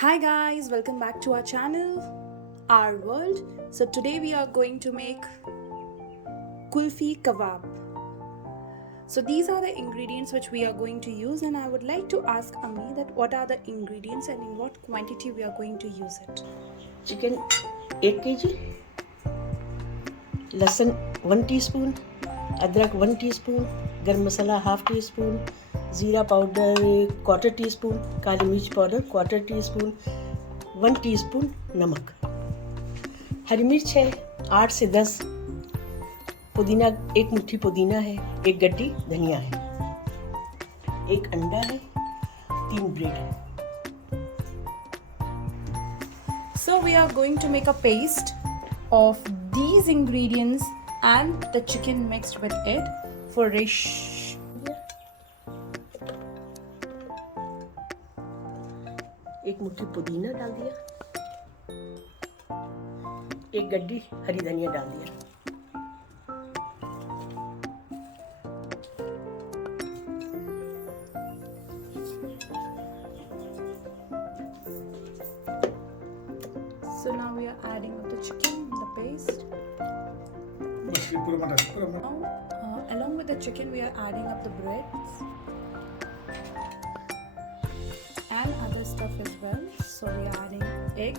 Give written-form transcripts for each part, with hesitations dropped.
Hi guys, welcome back to our channel, our world. So today we are going to make Kulfi Kebab. So these are the ingredients which we are going to use, and I would like to ask Ami that what are the ingredients and in what quantity we are going to use it. Chicken 1 kg, लहसुन 1 teaspoon, अदरक 1 teaspoon, गरम मसाला half tea spoon, ज़ीरा powder 1/4 teaspoon, काली मिर्च powder 1/4 teaspoon, 1 teaspoon नमक। हरी मिर्च है 8 से 10, पुदीना 1 मुट्ठी पुदीना है, 1 गड्डी धनिया है, 1 अंडा है, 3 ब्रेड है। So we are going to make a paste of these ingredients and the chicken mixed with it for एक मुट्ठी पुदीना डाल दिया, 1 गड्डी हरी धनिया डाल दिया। So now we are adding up the chicken, the paste. Now, along with the chicken, we are adding up the breads and other stuff as well. So we are adding egg,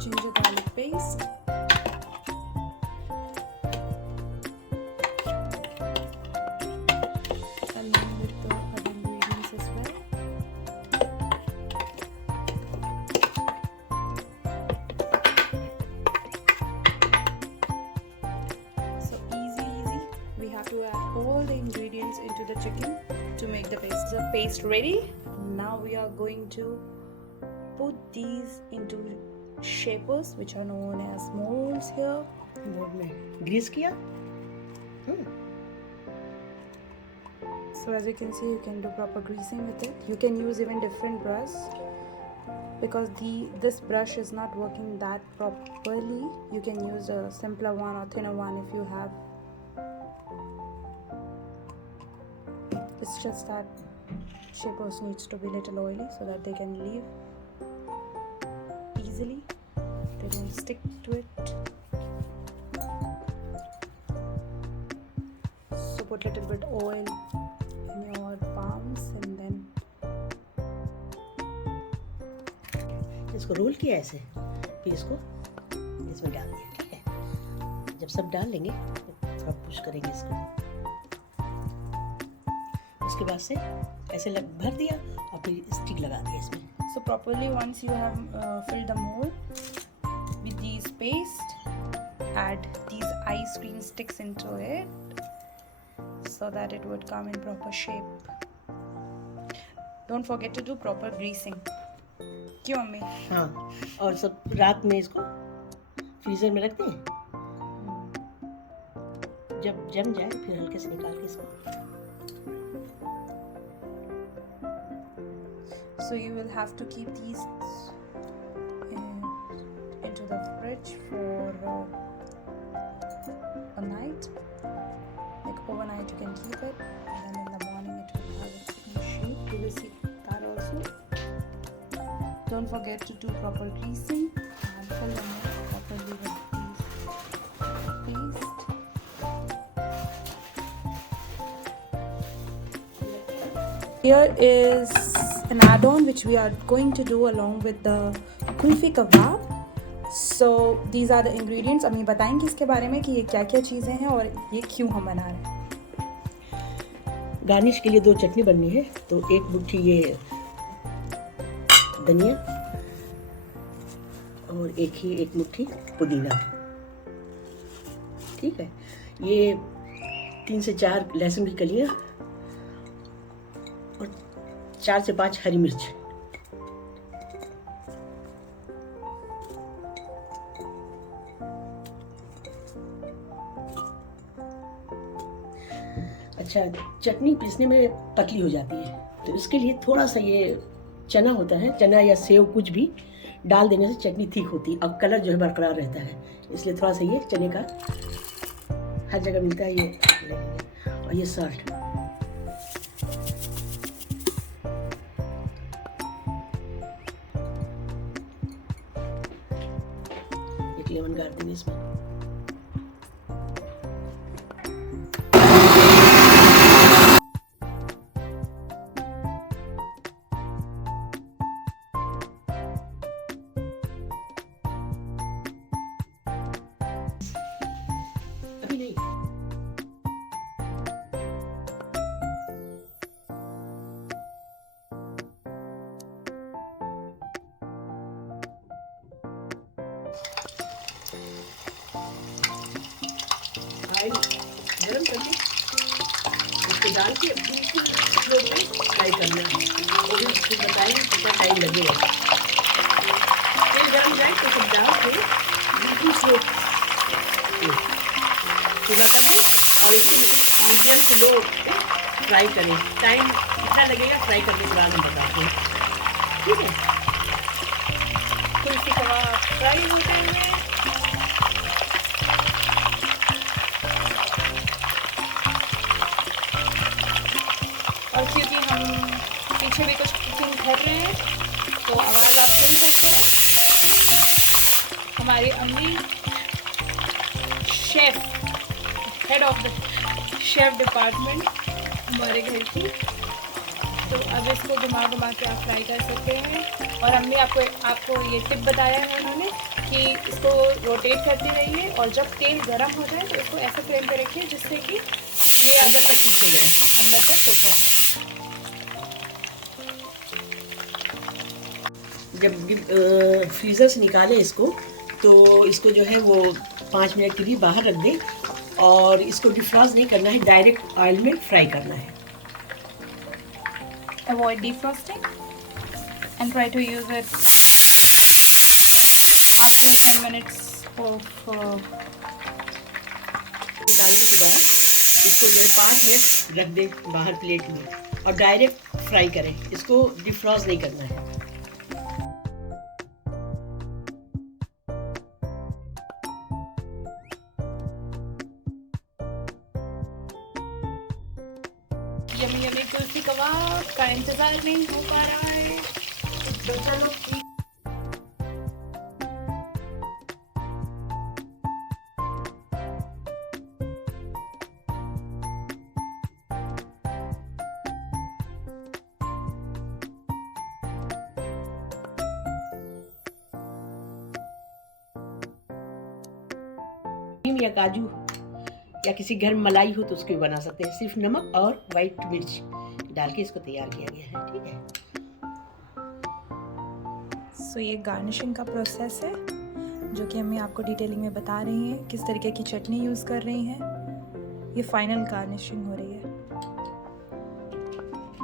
ginger garlic paste, along with the other ingredients as well. So easy. We have to add all the ingredients into the chicken to make the paste. The paste ready. Now we are going to put these into shapers, which are known as molds here. Mould में Greece किया। So as you can see, you can do proper greasing with it. You can use even different brush because this brush is not working that properly. You can use a simpler one or thinner one if you have. It's just that shapers needs to be little oily so that they can leave easily. They don't stick to it. So put little bit oil in your palms and then इसको role किया ऐसे, फिर इसको इसमें डाल दिया। ठीक है, जब सब डाल लेंगे तो थोड़ा पुश करेंगे इसको। उसके बाद से ऐसे भर दिया और फिर स्टिक लगा दिया इसमें। so properly once you have filled the mold with these paste, add these ice cream sticks into it so that it would come in proper shape. Don't forget to do proper greasing. क्यों mummy? हाँ, और सब रात में इसको freezer में रखते हैं। जब जम जाए फिर हल्के से निकाल के इसको। So you will have to keep these into the fridge for a night. Like overnight you can keep it, and then in the morning it will have its own shape. You will see that also. Don't forget to do proper greasing and fill them up properly with these paste. Here is an add-on which we are going to do along with the Kulfi Kebab. So these are the ingredients. अम्मी बताएंगे इसके बारे में कि ये क्या क्या चीज़ें हैं और ये क्यों हम बना रहे हैं। गार्निश के लिए 2 चटनी बननी है, तो 1 मुट्ठी ये धनिया और 1 मुट्ठी पुदीना। ठीक है, ये 3 से 4 लहसुन की कलियां और 4 से 5 हरी मिर्च। अच्छा, चटनी पीसने में पतली हो जाती है, तो इसके लिए थोड़ा सा ये चना होता है, चना या सेव कुछ भी डाल देने से चटनी ठीक होती है और कलर जो है बरकरार रहता है। इसलिए थोड़ा सा ये चने का हर जगह मिलता है ये, और ये सॉल्ट। एक लेमन गाड़ देंगे इसमें। अभी नहीं। ऑयल गरम करके इसको डाल के स्लो में फ्राई करना है। वो भी फिर बताएंगे कितना टाइम लगेगा। तेल गरम जाए तो सब डाल के बिल्कुल स्लो पूरा कर दें और इसे मीडियम टू लो फ्राई करें। टाइम कितना लगेगा फ्राई करने के बाद हम बताते हैं, ठीक है। कुल्फी कबाब फ्राई होते हैं। और क्योंकि हम पीछे भी कुछ कुकिंग कर रहे हैं तो आवाज़ आप सुन सकते हैं। हमारी अम्मी chef, head of the chef department हमारे घर की। तो अब इसको घुमा घुमा के आप फ्राई कर सकते हैं। और अम्मी आपको ये टिप बताया है उन्होंने कि इसको रोटेट करते रहिए और जब तेल गर्म हो जाए तो इसको ऐसे फ्लेम पे रखिए जिससे कि ये अंदर तक कुक हो जाए, अंदर तक कुक हो जाए। जब फ्रीज़र से निकालें इसको तो इसको जो है वो 5 मिनट के लिए बाहर रख दें और इसको डिफ्रॉस्ट नहीं करना है, डायरेक्ट ऑयल में फ्राई करना है। Avoid defrosting and try to use it after 10 minutes of निकालने के बाद इसको जो है 5 मिनट रख दें बाहर प्लेट में और डायरेक्ट फ्राई करें, इसको डिफ्रॉस्ट नहीं करना है। यमी यमी कुल्फी कबाब का इंतज़ार नहीं हो पा रहा है तो चलो या काजू या किसी घर में मलाई हो तो उसको भी बना सकते हैं। सिर्फ नमक और वाइट मिर्च डाल के इसको तैयार किया गया है, ठीक है। सो ये गार्निशिंग का प्रोसेस है जो कि हमें आपको डिटेलिंग में बता रही हैं किस तरीके की चटनी यूज़ कर रही हैं। ये फाइनल गार्निशिंग हो रही है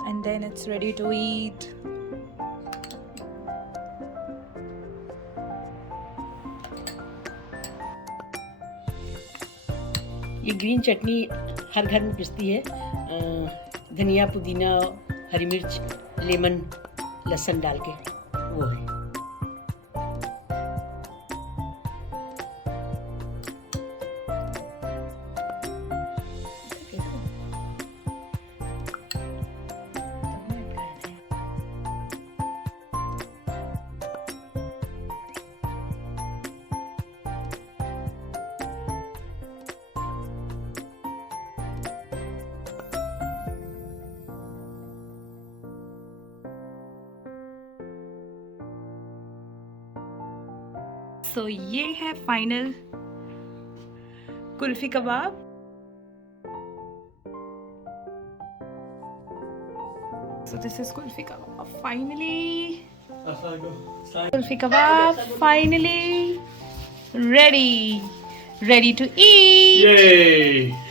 and then it's ready to eat. ये ग्रीन चटनी हर घर में पिसती है, धनिया, पुदीना, हरी मिर्च, लेमन, लहसुन डाल के, वो है। सो ये है final kulfi kebab. So this is kulfi kebab. Finally, kulfi kebab finally ready to eat. Yay!